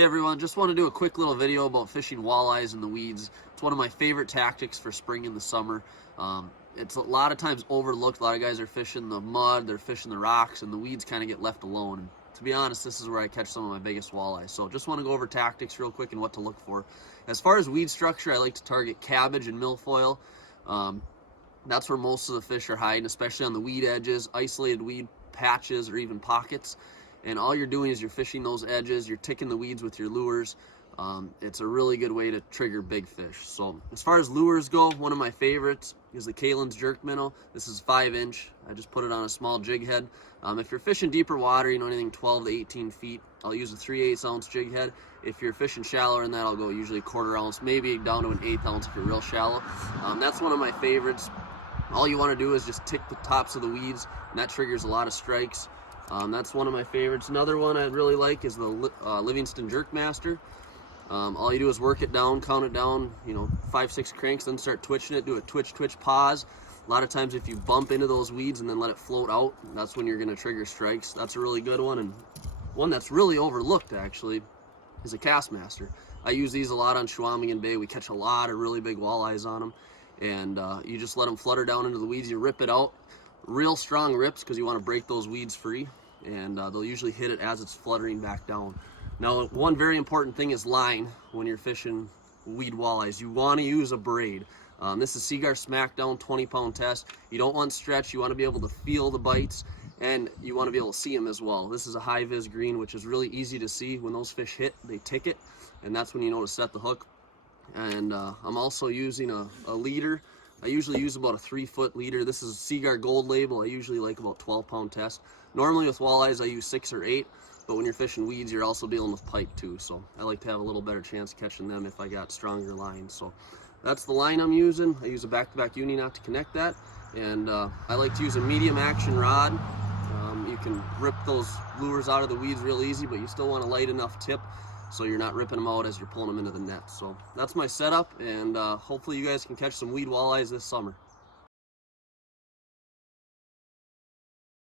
Hey everyone, just want to do a quick little video about fishing walleyes in the weeds. It's one of my favorite tactics for spring and the summer. It's a lot of times overlooked. A lot of guys are fishing the mud, they're fishing the rocks, and the weeds kind of get left alone. And to be honest, this is where I catch some of my biggest walleyes. So just want to go over tactics real quick and what to look for. As far as weed structure, I like to target cabbage and milfoil. That's where most of the fish are hiding, especially on the weed edges, isolated weed patches, or even pockets. And all you're doing is you're fishing those edges, you're ticking the weeds with your lures. It's a really good way to trigger big fish. So as far as lures go, one of my favorites is the Kalen's jerk minnow. This is 5-inch. I just put it on a small jig head. If you're fishing deeper water, anything 12 to 18 feet, I'll use a 3/8 ounce jig head. If you're fishing shallower than that, I'll go usually 1/4 ounce, maybe down to an 1/8 ounce if you're real shallow. That's one of my favorites. All you want to do is just tick the tops of the weeds, and that triggers a lot of strikes. That's one of my favorites. Another one I really like is the Livingston Jerkmaster. All you do is work it down, count it down, 5-6 cranks, then start twitching it, do a twitch, pause. A lot of times if you bump into those weeds and then let it float out, that's when you're going to trigger strikes. That's a really good one. And one that's really overlooked actually is a Castmaster. I use these a lot on Chequamegon Bay. We catch a lot of really big walleyes on them. And you just let them flutter down into the weeds. You rip it out, real strong rips, because you want to break those weeds free, and they'll usually hit it as it's fluttering back down. Now, one very important thing is line when you're fishing weed walleyes. You want to use a braid. This is Seaguar Smackdown 20-pound test. You don't want stretch. You want to be able to feel the bites, and you want to be able to see them as well. This is a high-vis green, which is really easy to see. When those fish hit, they tick it, and that's when you know to set the hook. And I'm also using a leader. I usually use about a 3-foot leader. This is Seaguar Gold Label. I usually like about 12-pound test. Normally with walleyes I use 6 or 8, but when you're fishing weeds you're also dealing with pike too. So I like to have a little better chance catching them if I got stronger lines. So that's the line I'm using. I use a back-to-back uni knot to connect that, and I like to use a medium action rod. You can rip those lures out of the weeds real easy, but you still want a light enough tip so you're not ripping them out as you're pulling them into the net. So that's my setup, and hopefully you guys can catch some weed walleyes this summer.